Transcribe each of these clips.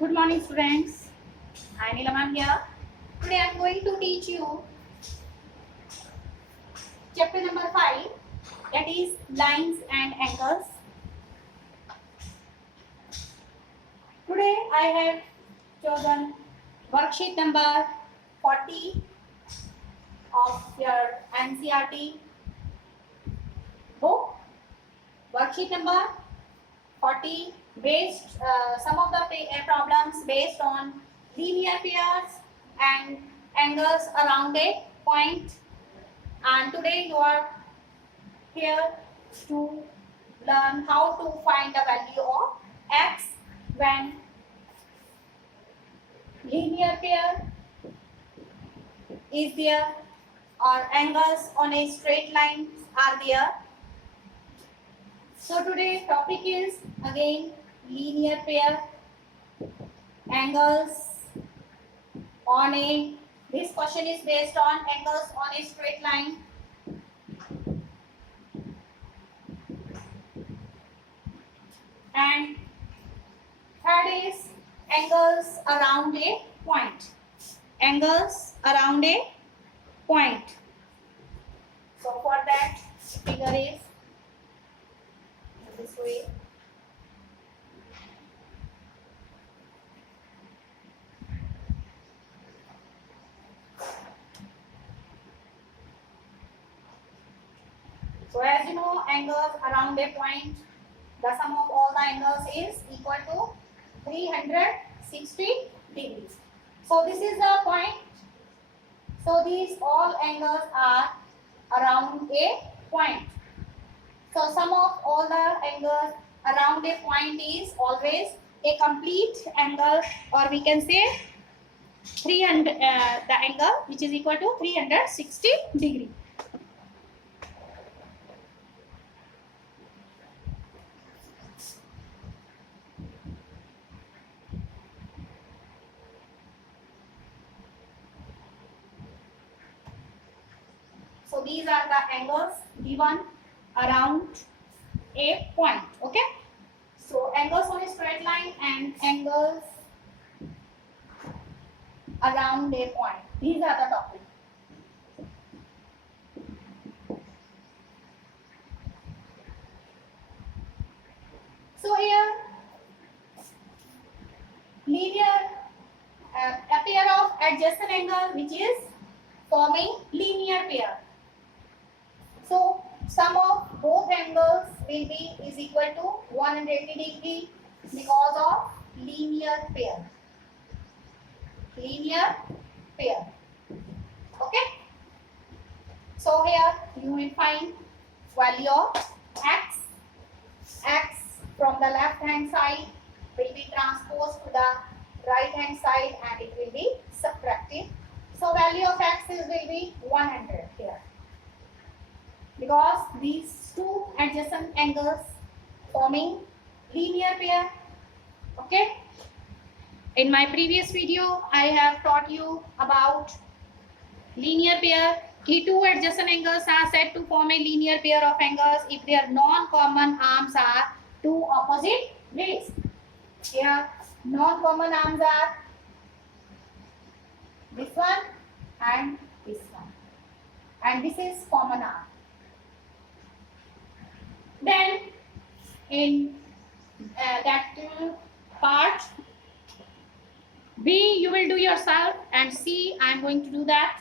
Good morning, students. I am Neelam here. Today I am going to teach you chapter number 5, that is lines and angles. Today I have chosen worksheet number 40 of your NCERT book. Worksheet number 40 based some of the problems based on linear pairs and angles around a point. And today you are here to learn how to find the value of x when linear pair is there or angles on a straight line are there. So today's topic is again linear pair, angles on a, this question is based on angles on a straight line. And third is angles around a point. Angles around a point. So for that figure is this way. So as you know, angles around a point, the sum of all the angles is equal to 360 degrees. So this is the point. So these all angles are around a point. So sum of all the angles around a point is always a complete angle, or we can say 300 the angle which is equal to 360 degree. So these are the angles given around a point. Okay. So angles on a straight line and angles around a point. These are the topics. So here linear a pair of adjacent angle which is forming linear pair. So sum of both angles will be is equal to 180 degree because of linear pair. Linear pair. Okay. So here you will find value of x. X from the left hand side will be transposed to the right hand side and it will be subtracted. So value of x will be 100 here, because these two adjacent angles forming linear pair. Okay. In my previous video, I have taught you about linear pair. The two adjacent angles are said to form a linear pair of angles if their non-common arms are two opposite ways. Here, non-common arms are this one and this one, and this is common arm. Then in that part B you will do yourself, and C I am going to do that.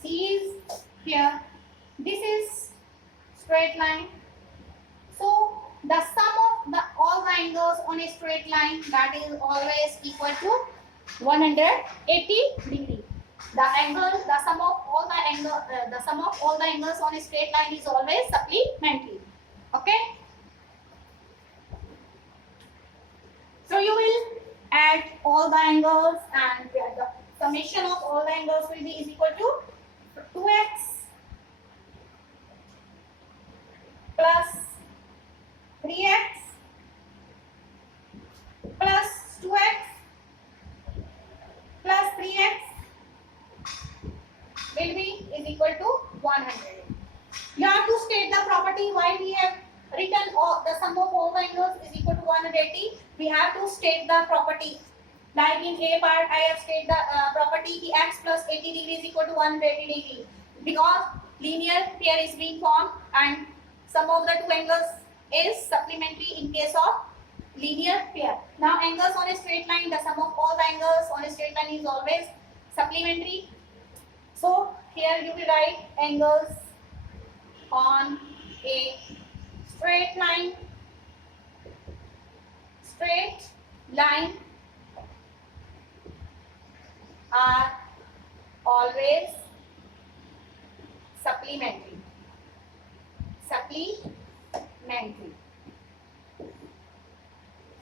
C is here. This is straight line. So the sum of all the angles on a straight line, that is always equal to 180 degree. The sum of all the angles on a straight line is always supplementary. Okay. So you will add all the angles, and the summation of all the angles will be is equal to 2x plus 3x plus 2x plus 3x will be is equal to 100. You have to state the property why we have written the sum of all the angles is equal to 180. We have to state the property Like in A part, I have stated the property ki x plus 80 degree is equal to 180 degree because linear pair is being formed and sum of the two angles is supplementary in case of linear pair. Now angles on a straight line, the sum of all the angles on a straight line is always supplementary. So here you will write angles on a straight line are always supplementary.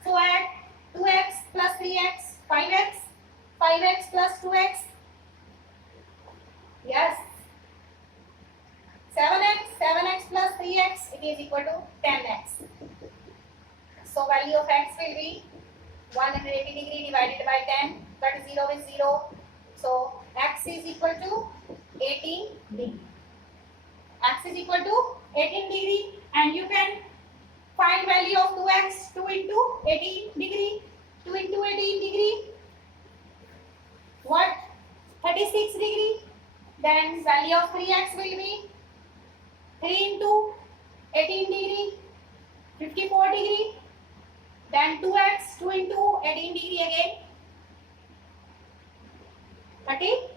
So add 2x plus 3x, 5x, 5x plus 2x. Yes. 7x plus 3x, it is equal to 10x. So value of x will be 180 degree divided by 10, cut 0 is 0. So x is equal to 18 degree. X is equal to 18 degree and you can find value of 2x, 2 into 18 degree, 2 into 18 degree. What? 36 degree. Then value of 3x will be 3 into 18 degree, 54 degree. Then 2x, 2 into 18 degree again, 30.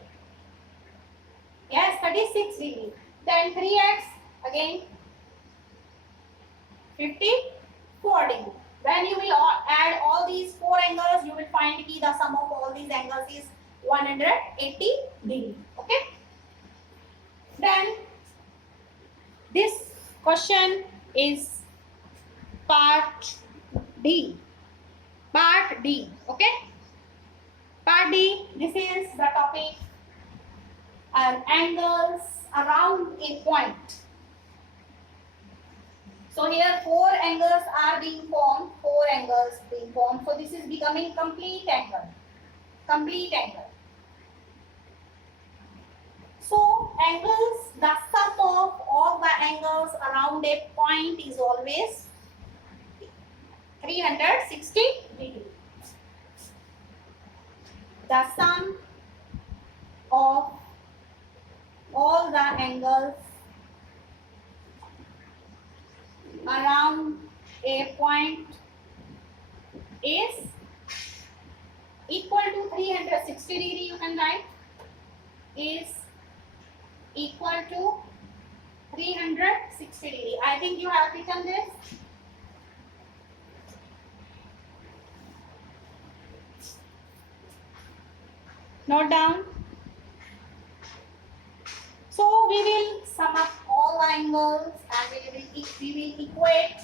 Yes, 36 degree. Then 3x again, 54 degree. When you will add all these four angles, you will find ki the sum of all these angles is 180 degree. Okay. Then this question is part D. Part D. Okay. Part D. This is the topic. Angles around a point. So here four angles are being formed. So this is becoming complete angle. So angles, the sum of all the angles around a point is always 360 degree. The sum of all the angles around a point is equal to 360 degree. You can write is equal to 360 degree. I think you have written this. Note down. So we will sum up all the angles and we will equate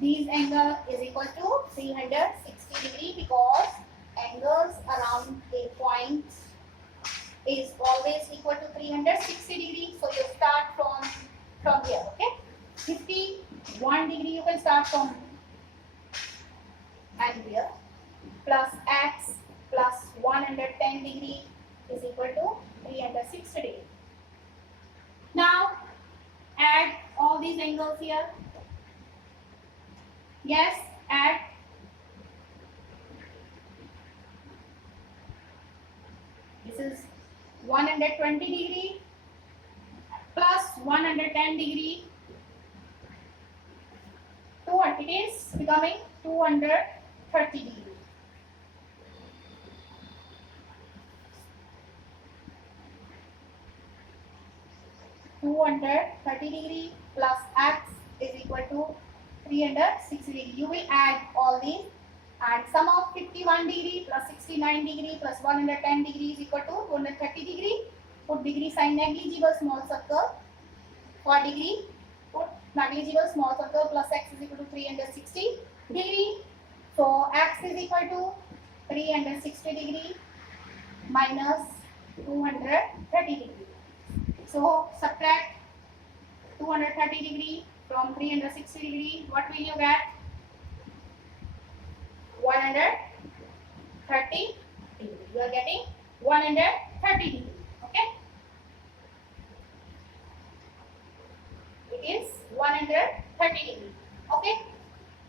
these angles is equal to 360 degree because angles around a point is always equal to 360 degree. So you start from here. Okay, 51 degree you can start from and here plus x plus 110 degree is equal to 360 degree. Now add all these angles here. Yes, add. This is 120 degree plus 110 degree. It is becoming 230 degree. $230 plus x is equal to 360 degree. You will add all these and sum of 51 degree plus 69 degree plus 110 degree is equal to 230 degree. Put degree sign negligible small circle. For degree, put negligible small circle plus x is equal to 360 degree. So x is equal to 360 degree minus 230 degree. So subtract 230 degree from 360 degree. What will you get? 130 degree. You are getting 130 degree. Okay. It is 130 degree. Okay.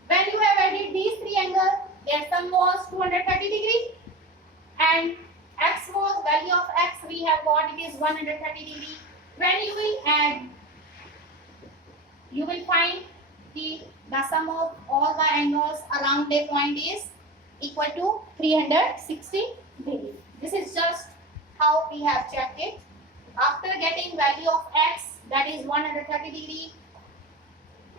When you have added these three angles, their sum was 230 degree. and x was value of x we have got, it is 130 degree. When you will add, you will find the sum of all the angles around a point is equal to 360 degree. This is just how we have checked it. After getting value of x, that is 130 degree,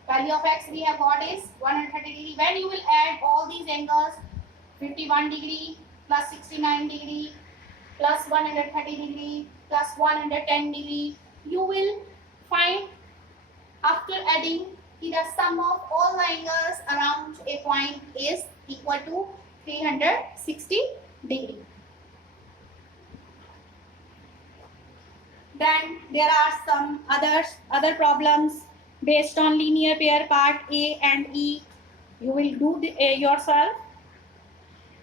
value of x we have got is 130 degree. When you will add all these angles, 51 degree plus 69 degree plus 130 degree plus 110 degree, you will find after adding the sum of all the angles around a point is equal to 360 degree. Then there are some other problems based on linear pair part A and E. You will do yourself.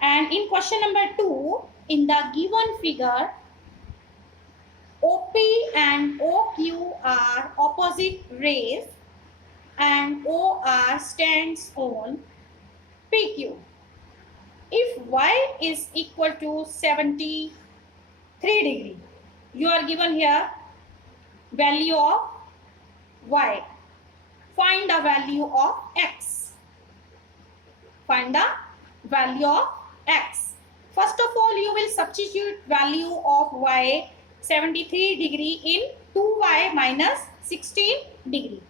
And in question number 2, in the given figure, OP and OQ are opposite rays and OR stands on PQ. If Y is equal to 73 degree, you are given here value of Y. Find the value of X. Find the value of X. First of all, you will substitute value of Y 73 degree in 2Y minus 16 degree.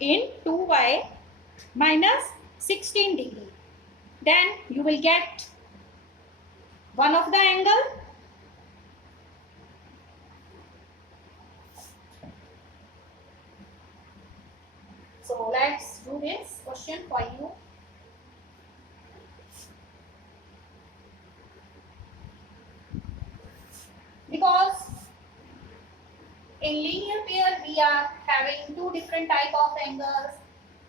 In 2Y minus 16 degree. Then you will get one of the angle. So let's do this question for you. Because in linear pair we are having two different type of angles,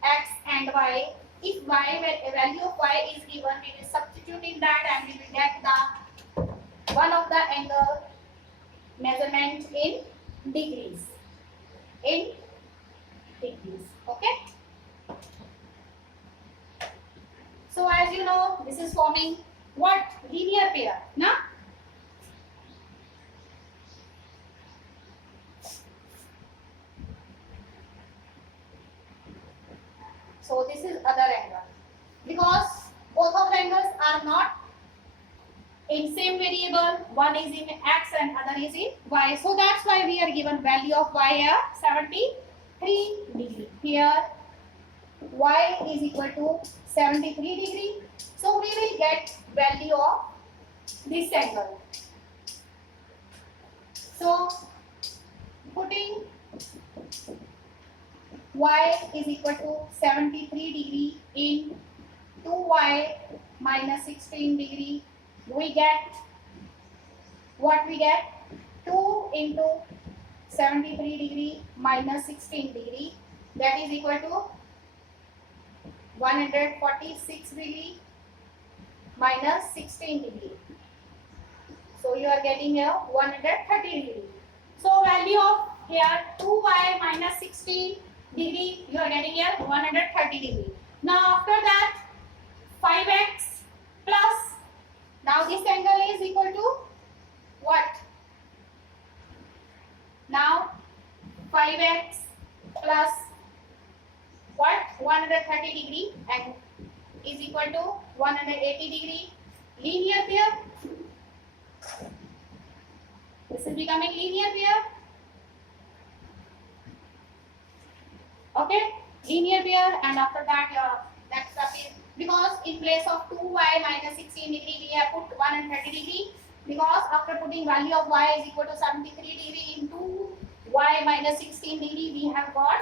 x and y. If value of y is given, we will substitute in that and we will get the one of the angle measurement in degrees. In degrees. Okay. So as you know, this is forming what? Linear pair. Na? So this is other angle. Because both of the angles are not in same variable. One is in x and other is in y. So that's why we are given value of y here 73 degree. Here y is equal to 73 degree. So we will get value of this angle. So putting y is equal to 73 degree in 2y minus 16 degree, we get what we get? 2 into 73 degree minus 16 degree, that is equal to 146 degree minus 16 degree. So you are getting here 130 degree. So value of here 2y minus 16 degree, you are getting here 130 degree. Now after that 5x plus, now this angle is equal to what? Now 5x plus what? 130 degree and is equal to 180 degree. Linear pair. This is becoming linear pair. Okay, linear pair, and after that your next step is, because in place of 2y minus 16 degree we have put 130 degree, because after putting value of y is equal to 73 degree into y minus 16 degree, we have got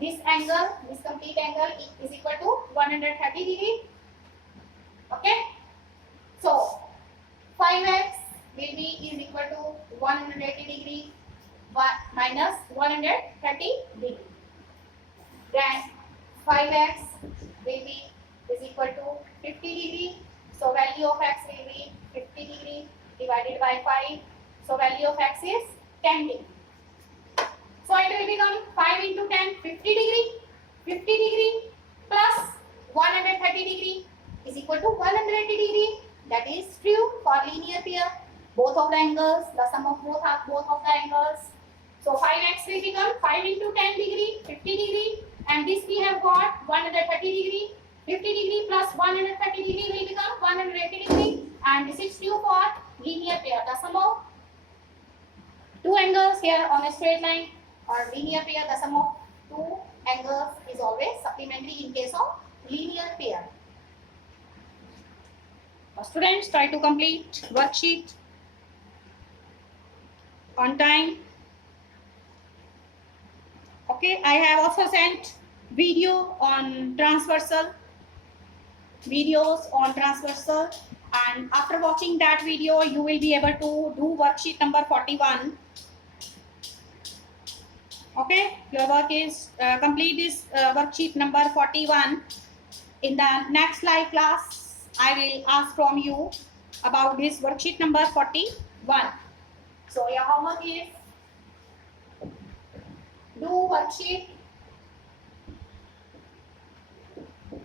this angle, this complete angle is equal to 130 degree. Okay, so 5x will be is equal to 180 degree minus 130 degree. Then 5x will be is equal to 50 degree. So value of x will be 50 degree divided by 5. So value of x is 10 degree. So it will become 5 into 10, 50 degree. 50 degree plus 130 degree is equal to 180 degree. that is true for linear pair. Both of the angles, the sum of both of the angles. So 5x will become 5 into 10 degree, 50 degree, and this we have got 130 degree. 50 degree plus 130 degree will become 180 degree, and this is true for linear pair. The sum of two angles here on a straight line or linear pair, the sum of two angles is always supplementary in case of linear pair. Students, try to complete worksheet on time. Okay, I have also sent video on transversal, videos on transversal, and after watching that video you will be able to do worksheet number 41. Okay, your work is complete this worksheet number 41. In the next live class I will ask from you about this worksheet number 41. So your homework is do worksheet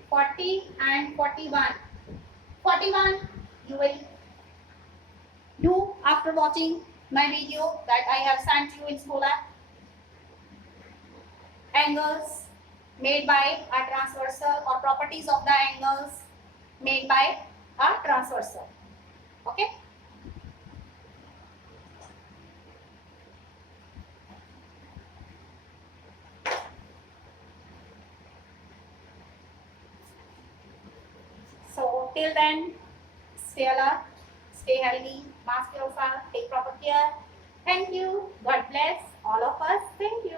40 and 41. 41 you will do after watching my video that I have sent you in school app. Angles made by a transversal or properties of the angles made by a transversal. Okay. So till then, stay alert, stay healthy, mask yourself, take proper care. Thank you. God bless all of us. Thank you.